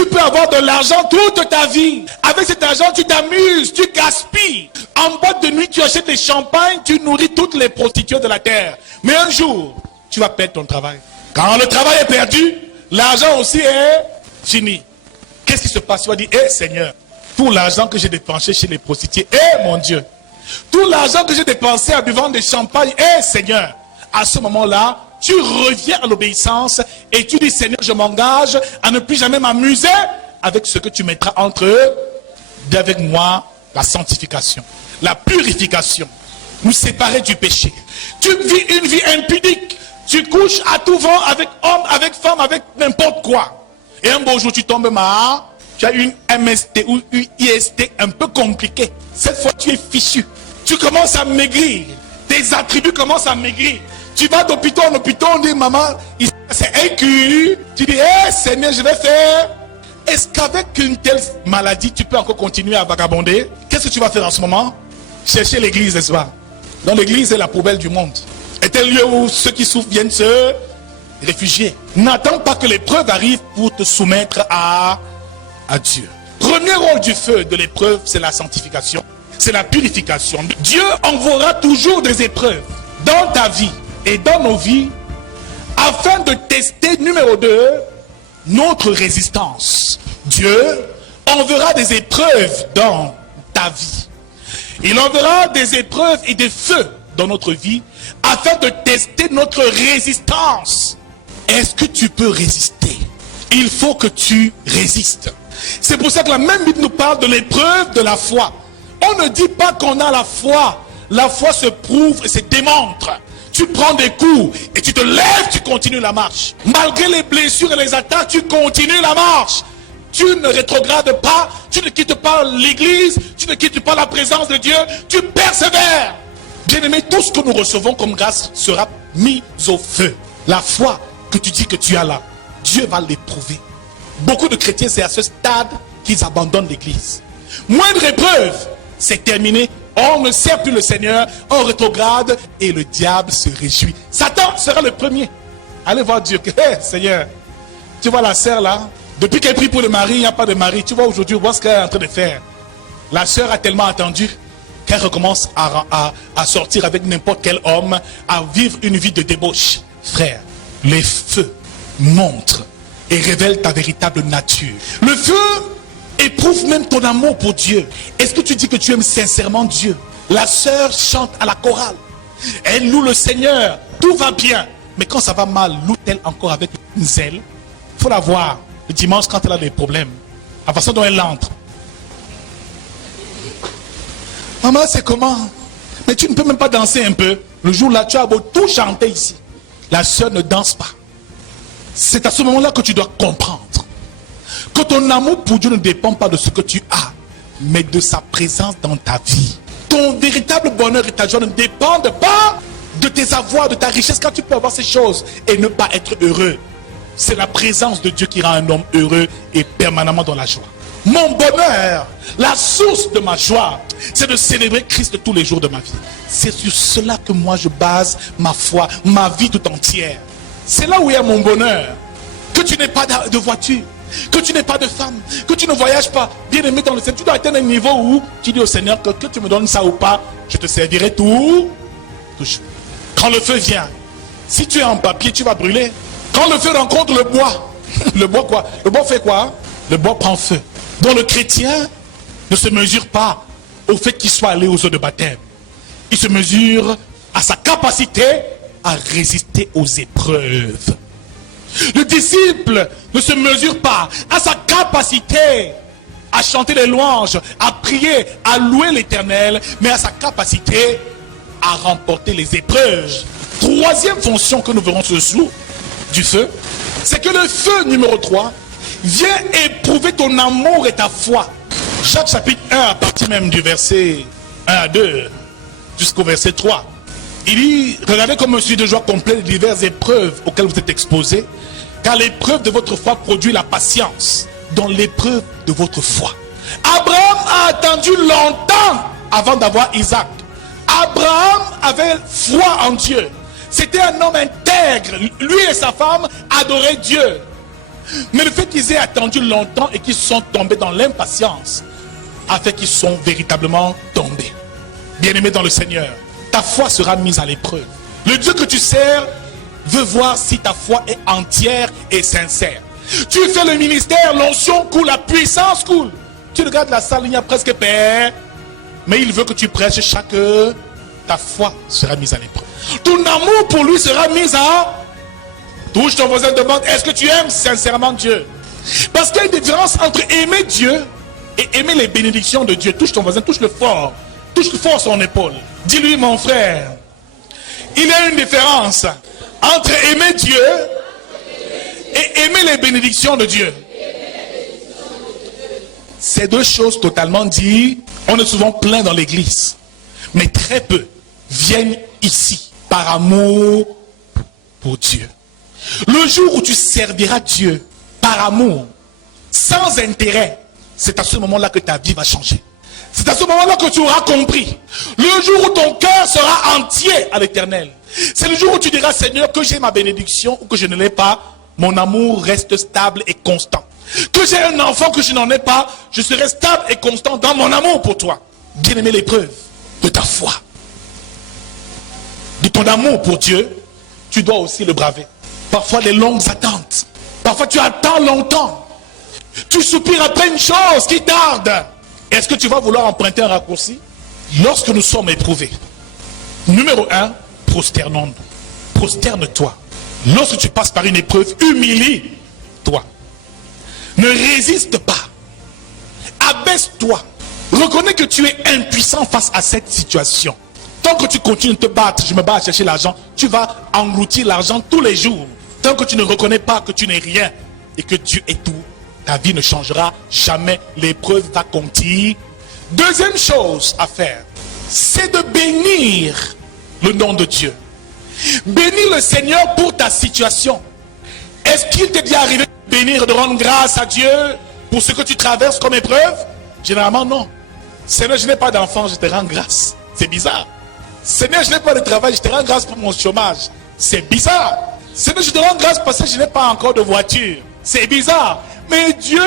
Tu peux avoir de l'argent toute ta vie. Avec cet argent, tu t'amuses, tu gaspilles. En boîte de nuit, tu achètes des champagnes, tu nourris toutes les prostituées de la terre. Mais un jour, tu vas perdre ton travail. Quand le travail est perdu, l'argent aussi est fini. Qu'est-ce qui se passe? Tu vas dire, Seigneur, tout l'argent que j'ai dépensé chez les prostituées, mon Dieu, tout l'argent que j'ai dépensé en buvant des champagnes, Seigneur, à ce moment-là, tu reviens à l'obéissance et tu dis, Seigneur, je m'engage à ne plus jamais m'amuser avec ce que tu mettras entre eux, avec moi, la sanctification, la purification, nous séparer du péché. Tu vis une vie impudique, tu couches à tout vent avec homme, avec femme, avec n'importe quoi. Et un beau jour, tu tombes malade, tu as une MST ou une IST un peu compliquée. Cette fois, tu es fichu. Tu commences à maigrir. Tes attributs commencent à maigrir. Tu vas d'hôpital en hôpital, on dit, maman, c'est un cul. Tu dis, Seigneur, je vais faire. Est-ce qu'avec une telle maladie, tu peux encore continuer à vagabonder? Qu'est-ce que tu vas faire en ce moment? Chercher l'église, n'est-ce pas? Dans l'église, c'est la poubelle du monde. Est un lieu où ceux qui souffrent viennent se réfugier. N'attends pas que l'épreuve arrive pour te soumettre à Dieu. Premier rôle du feu de l'épreuve, c'est la sanctification. C'est la purification. Dieu enverra toujours des épreuves dans ta vie et dans nos vies afin de tester, numéro 2, notre résistance. Dieu enverra des épreuves dans ta vie. Il enverra des épreuves et des feux dans notre vie afin de tester notre résistance. Est-ce que tu peux résister? Il faut que tu résistes. C'est pour ça que la même Bible nous parle de l'épreuve de la foi. On ne dit pas qu'on a la foi. La foi se prouve et se démontre. Tu prends des coups et tu te lèves, tu continues la marche. Malgré les blessures et les attaques, tu continues la marche. Tu ne rétrogrades pas, tu ne quittes pas l'église, tu ne quittes pas la présence de Dieu, tu persévères. Bien-aimé, tout ce que nous recevons comme grâce sera mis au feu. La foi que tu dis que tu as là, Dieu va l'éprouver. Beaucoup de chrétiens, c'est à ce stade qu'ils abandonnent l'église. Moindre épreuve, c'est terminé. On ne sert plus le Seigneur, on rétrograde et le diable se réjouit. Satan sera le premier. Allez voir Dieu. Seigneur, tu vois la sœur là, depuis qu'elle prie pour le mari, il n'y a pas de mari. Tu vois aujourd'hui, vois ce qu'elle est en train de faire. La sœur a tellement attendu qu'elle recommence à sortir avec n'importe quel homme, à vivre une vie de débauche. Frère, les feux montrent et révèlent ta véritable nature. Le feu éprouve même ton amour pour Dieu. Est-ce que tu dis que tu aimes sincèrement Dieu? La sœur chante à la chorale. Elle loue le Seigneur. Tout va bien. Mais quand ça va mal, loue-t-elle encore avec une zèle? Il faut la voir le dimanche quand elle a des problèmes. La façon dont elle entre. Maman, c'est comment? Mais tu ne peux même pas danser un peu. Le jour-là, tu as beau tout chanter ici. La sœur ne danse pas. C'est à ce moment-là que tu dois comprendre que ton amour pour Dieu ne dépend pas de ce que tu as, mais de sa présence dans ta vie. Ton véritable bonheur et ta joie ne dépendent pas de tes avoirs, de ta richesse, quand tu peux avoir ces choses et ne pas être heureux. C'est la présence de Dieu qui rend un homme heureux et permanemment dans la joie. Mon bonheur, la source de ma joie, c'est de célébrer Christ tous les jours de ma vie. C'est sur cela que moi je base ma foi, ma vie tout entière. C'est là où il y a mon bonheur. Que tu n'aies pas de voiture, que tu n'aies pas de femme, que tu ne voyages pas, bien aimé dans le Seigneur, tu dois atteindre un niveau où tu dis au Seigneur que tu me donnes ça ou pas, je te servirai toujours. Quand le feu vient, si tu es en papier, tu vas brûler. Quand le feu rencontre le bois, le bois quoi? Le bois fait quoi? Le bois prend feu. Donc le chrétien ne se mesure pas au fait qu'il soit allé aux eaux de baptême. Il se mesure à sa capacité à résister aux épreuves. Le disciple ne se mesure pas à sa capacité à chanter les louanges, à prier, à louer l'Éternel, mais à sa capacité à remporter les épreuves. Troisième fonction que nous verrons ce jour du feu, c'est que le feu numéro 3 vient éprouver ton amour et ta foi. Jacques chapitre 1 à partir même du verset 1 à 2 jusqu'au verset 3. Il dit, regardez comme un sujet de joie complet les diverses épreuves auxquelles vous êtes exposés, car l'épreuve de votre foi produit la patience, dans l'épreuve de votre foi. Abraham a attendu longtemps avant d'avoir Isaac. Abraham avait foi en Dieu. C'était un homme intègre. Lui et sa femme adoraient Dieu. Mais le fait qu'ils aient attendu longtemps et qu'ils sont tombés dans l'impatience a fait qu'ils sont véritablement tombés. Bien-aimé dans le Seigneur, ta foi sera mise à l'épreuve. Le Dieu que tu sers veut voir si ta foi est entière et sincère. Tu fais le ministère, l'onction coule, la puissance coule. Tu regardes la salle, il y a presque paix. Mais il veut que tu prêches chaque heure. Ta foi sera mise à l'épreuve. Ton amour pour lui sera mis à... Touche ton voisin, demande, est-ce que tu aimes sincèrement Dieu? Parce qu'il y a une différence entre aimer Dieu et aimer les bénédictions de Dieu. Touche ton voisin, touche-le fort. Touche fort son épaule. Dis-lui, mon frère, il y a une différence entre aimer Dieu et aimer les bénédictions de Dieu. C'est deux choses totalement dites. On est souvent plein dans l'église, mais très peu viennent ici par amour pour Dieu. Le jour où tu serviras Dieu par amour, sans intérêt, c'est à ce moment-là que ta vie va changer. C'est à ce moment-là que tu auras compris. Le jour où ton cœur sera entier à l'Éternel, c'est le jour où tu diras, Seigneur, que j'ai ma bénédiction ou que je ne l'ai pas, mon amour reste stable et constant. Que j'ai un enfant, que je n'en ai pas, je serai stable et constant dans mon amour pour toi. Bien-aimé, l'épreuve de ta foi, de ton amour pour Dieu, tu dois aussi le braver. Parfois les longues attentes, parfois tu attends longtemps, tu soupires après une chose qui tarde. Est-ce que tu vas vouloir emprunter un raccourci? Lorsque nous sommes éprouvés, numéro 1, prosternons-nous. Prosterne-toi. Lorsque tu passes par une épreuve, humilie-toi. Ne résiste pas. Abaisse-toi. Reconnais que tu es impuissant face à cette situation. Tant que tu continues de te battre, je me bats à chercher l'argent, tu vas engloutir l'argent tous les jours. Tant que tu ne reconnais pas que tu n'es rien et que Dieu est tout, ta vie ne changera jamais. L'épreuve va continuer. Deuxième chose à faire, c'est de bénir le nom de Dieu. Bénis le Seigneur pour ta situation. Est-ce qu'il t'est déjà arrivé de bénir, de rendre grâce à Dieu pour ce que tu traverses comme épreuve? Généralement non. Seigneur, je n'ai pas d'enfant, je te rends grâce. C'est bizarre. Seigneur, je n'ai pas de travail, je te rends grâce pour mon chômage. C'est bizarre. Seigneur, je te rends grâce parce que je n'ai pas encore de voiture. C'est bizarre. Mais Dieu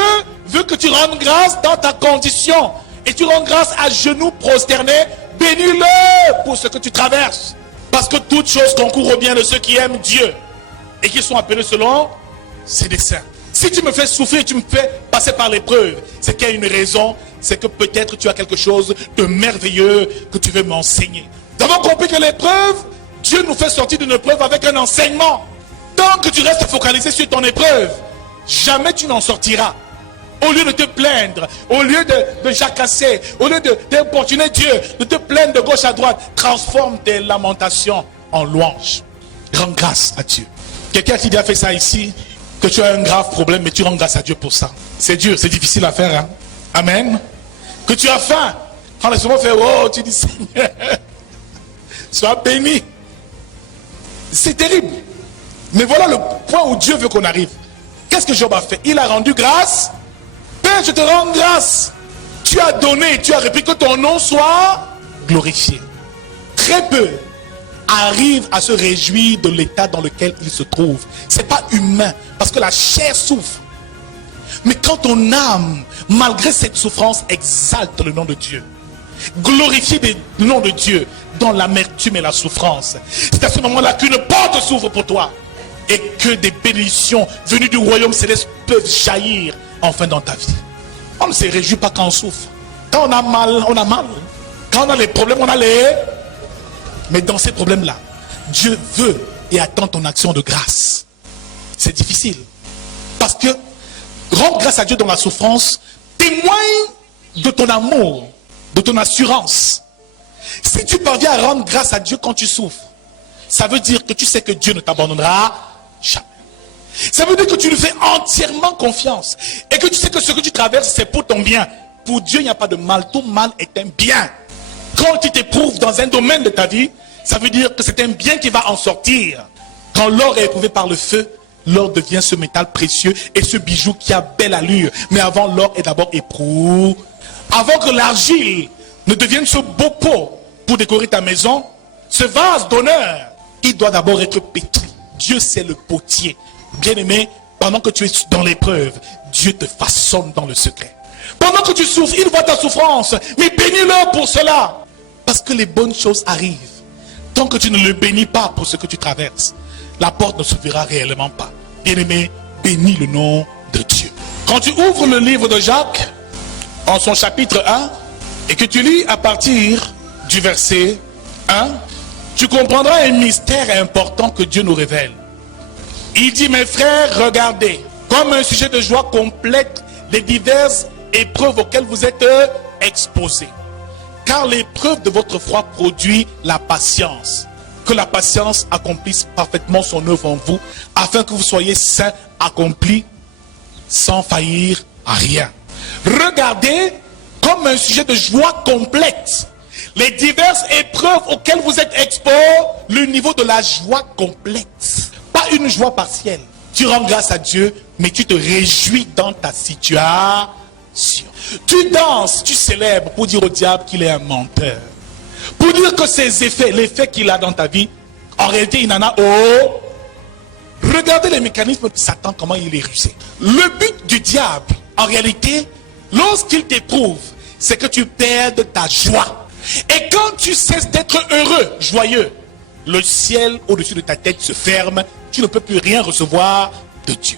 veut que tu rendes grâce dans ta condition. Et tu rends grâce à genoux prosternés. Bénis-le pour ce que tu traverses. Parce que toute chose concourt au bien de ceux qui aiment Dieu. Et qui sont appelés selon ses desseins. Si tu me fais souffrir, tu me fais passer par l'épreuve, c'est qu'il y a une raison. C'est que peut-être tu as quelque chose de merveilleux que tu veux m'enseigner. Nous avons compris que l'épreuve, Dieu nous fait sortir d'une épreuve avec un enseignement. Tant que tu restes focalisé sur ton épreuve, jamais tu n'en sortiras. Au lieu de te plaindre, au lieu de jacasser, au lieu d'importuner Dieu, de te plaindre de gauche à droite, transforme tes lamentations en louanges. Rends grâce à Dieu. Quelqu'un qui a fait ça ici, que tu as un grave problème, mais tu rends grâce à Dieu pour ça. C'est dur, c'est difficile à faire. Hein? Amen. Que tu as faim. Quand les gens font, oh, tu dis Seigneur, sois béni. C'est terrible. Mais voilà le point où Dieu veut qu'on arrive. Qu'est-ce que Job a fait? Il a rendu grâce. Père, je te rends grâce. Tu as donné, tu as repris, que ton nom soit glorifié. Très peu arrivent à se réjouir de l'état dans lequel ils se trouvent. Ce n'est pas humain, parce que la chair souffre. Mais quand ton âme, malgré cette souffrance, exalte le nom de Dieu, glorifie le nom de Dieu dans l'amertume et la souffrance, c'est à ce moment-là qu'une porte s'ouvre pour toi et que des bénédictions venues du royaume céleste peuvent jaillir enfin dans ta vie. On ne se réjouit pas quand on souffre. Quand on a mal, on a mal. Quand on a les problèmes, on a les... Mais dans ces problèmes-là, Dieu veut et attend ton action de grâce. C'est difficile. Parce que rendre grâce à Dieu dans la souffrance témoigne de ton amour, de ton assurance. Si tu parviens à rendre grâce à Dieu quand tu souffres, ça veut dire que tu sais que Dieu ne t'abandonnera jamais. Ça veut dire que tu lui fais entièrement confiance. Et que tu sais que ce que tu traverses, c'est pour ton bien. Pour Dieu, il n'y a pas de mal. Tout mal est un bien. Quand tu t'éprouves dans un domaine de ta vie, ça veut dire que c'est un bien qui va en sortir. Quand l'or est éprouvé par le feu, l'or devient ce métal précieux et ce bijou qui a belle allure. Mais avant, l'or est d'abord éprouvé. Avant que l'argile ne devienne ce beau pot pour décorer ta maison, ce vase d'honneur, il doit d'abord être pétri. Dieu, c'est le potier. Bien-aimé, pendant que tu es dans l'épreuve, Dieu te façonne dans le secret. Pendant que tu souffres, il voit ta souffrance, mais bénis-le pour cela. Parce que les bonnes choses arrivent. Tant que tu ne le bénis pas pour ce que tu traverses, la porte ne s'ouvrira réellement pas. Bien-aimé, bénis le nom de Dieu. Quand tu ouvres le livre de Jacques, en son chapitre 1, et que tu lis à partir du verset 1, tu comprendras un mystère important que Dieu nous révèle. Il dit, mes frères, regardez, comme un sujet de joie complète les diverses épreuves auxquelles vous êtes exposés. Car l'épreuve de votre foi produit la patience. Que la patience accomplisse parfaitement son œuvre en vous, afin que vous soyez saints, accomplis, sans faillir à rien. Regardez comme un sujet de joie complète les diverses épreuves auxquelles vous êtes exposés, le niveau de la joie complète. Pas une joie partielle. Tu rends grâce à Dieu, mais tu te réjouis dans ta situation. Tu danses, tu célèbres pour dire au diable qu'il est un menteur. Pour dire que ses effets, l'effet qu'il a dans ta vie, en réalité il n'en a aucun. Regardez les mécanismes de Satan, comment il est rusé. Le but du diable, en réalité, lorsqu'il t'éprouve, c'est que tu perdes ta joie. Et quand tu cesses d'être heureux, joyeux, le ciel au-dessus de ta tête se ferme, tu ne peux plus rien recevoir de Dieu.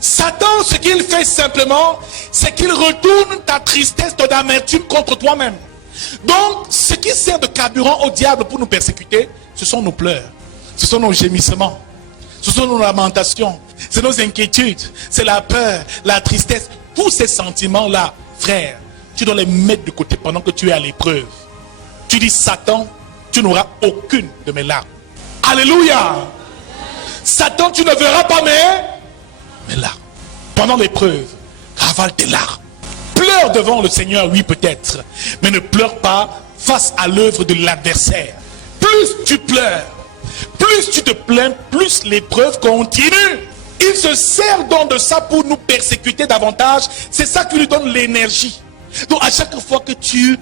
Satan, ce qu'il fait simplement, c'est qu'il retourne ta tristesse, ton amertume contre toi-même. Donc, ce qui sert de carburant au diable pour nous persécuter, ce sont nos pleurs, ce sont nos gémissements, ce sont nos lamentations, c'est nos inquiétudes, c'est la peur, la tristesse. Tous ces sentiments-là, frère, tu dois les mettre de côté pendant que tu es à l'épreuve. Tu dis, Satan, tu n'auras aucune de mes larmes. Alléluia. Satan, tu ne verras pas mes larmes. Pendant l'épreuve, ravale tes larmes. Pleure devant le Seigneur, oui peut-être, mais ne pleure pas face à l'œuvre de l'adversaire. Plus tu pleures, plus tu te plains, plus l'épreuve continue. Il se sert donc de ça pour nous persécuter davantage. C'est ça qui lui donne l'énergie. Donc à chaque fois que tu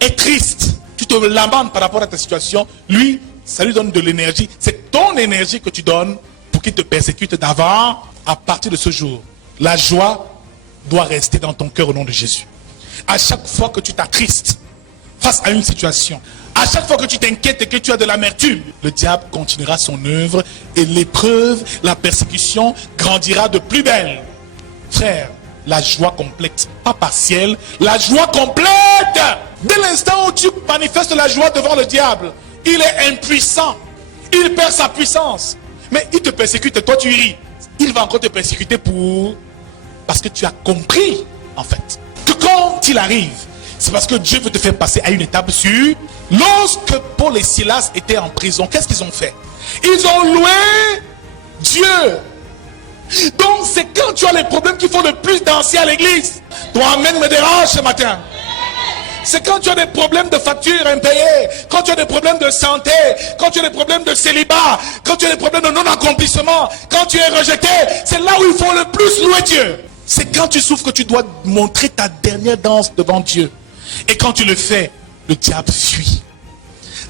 es triste, tu te lamentes par rapport à ta situation, lui, ça lui donne de l'énergie. C'est ton énergie que tu donnes pour qu'il te persécute d'avant. À partir de ce jour, la joie doit rester dans ton cœur au nom de Jésus. À chaque fois que tu t'attristes face à une situation, à chaque fois que tu t'inquiètes et que tu as de l'amertume, le diable continuera son œuvre et l'épreuve, la persécution grandira de plus belle. Frère, la joie complète, pas partielle, la joie complète. Dès l'instant où tu manifestes la joie devant le diable, il est impuissant, il perd sa puissance. Mais il te persécute et toi tu ris. Il va encore te persécuter parce que tu as compris, en fait, que quand il arrive, c'est parce que Dieu veut te faire passer à une étape sur. Lorsque Paul et Silas étaient en prison, qu'est-ce qu'ils ont fait? Ils ont loué Dieu. Donc c'est quand tu as les problèmes qu'il faut le plus danser à l'église. Toi-même me dérange ce matin. C'est quand tu as des problèmes de factures impayées, quand tu as des problèmes de santé, quand tu as des problèmes de célibat, quand tu as des problèmes de non-accomplissement, quand tu es rejeté, c'est là où il faut le plus louer Dieu. C'est quand tu souffres que tu dois montrer ta dernière danse devant Dieu. Et quand tu le fais, le diable fuit.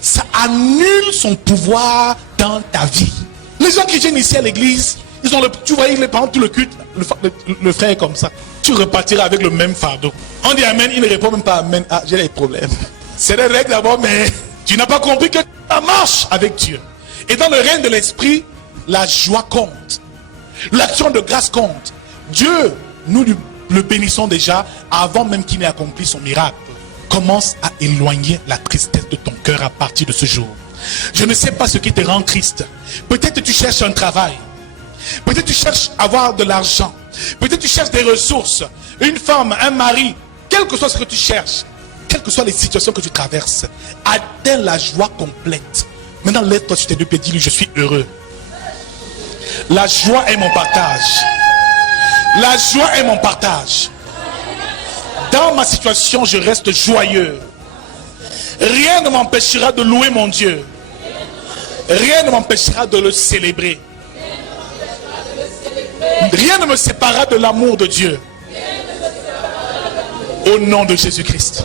Ça annule son pouvoir dans ta vie. Les gens qui viennent ici à l'église, ils ont tu vois, pendant tout le culte, le frère est comme ça. Tu repartiras avec le même fardeau. On dit Amen, il ne répond même pas Amen. Ah, j'ai des problèmes. C'est des règles d'abord, mais tu n'as pas compris que ça marche avec Dieu. Et dans le règne de l'esprit, la joie compte. L'action de grâce compte. Dieu, nous le bénissons déjà avant même qu'il n'ait accompli son miracle. Commence à éloigner la tristesse de ton cœur à partir de ce jour. Je ne sais pas ce qui te rend triste. Peut-être tu cherches un travail. Peut-être tu cherches à avoir de l'argent. Peut-être tu cherches des ressources. Une femme, un mari. Quel que soit ce que tu cherches. Quelles que soient les situations que tu traverses. Atteins la joie complète. Maintenant lève-toi sur tes deux pieds. Dis-lui je suis heureux. La joie est mon partage. La joie est mon partage. Dans ma situation, je reste joyeux. Rien ne m'empêchera de louer mon Dieu. Rien ne m'empêchera de le célébrer. Rien ne me séparera de l'amour de Dieu. Au nom de Jésus-Christ.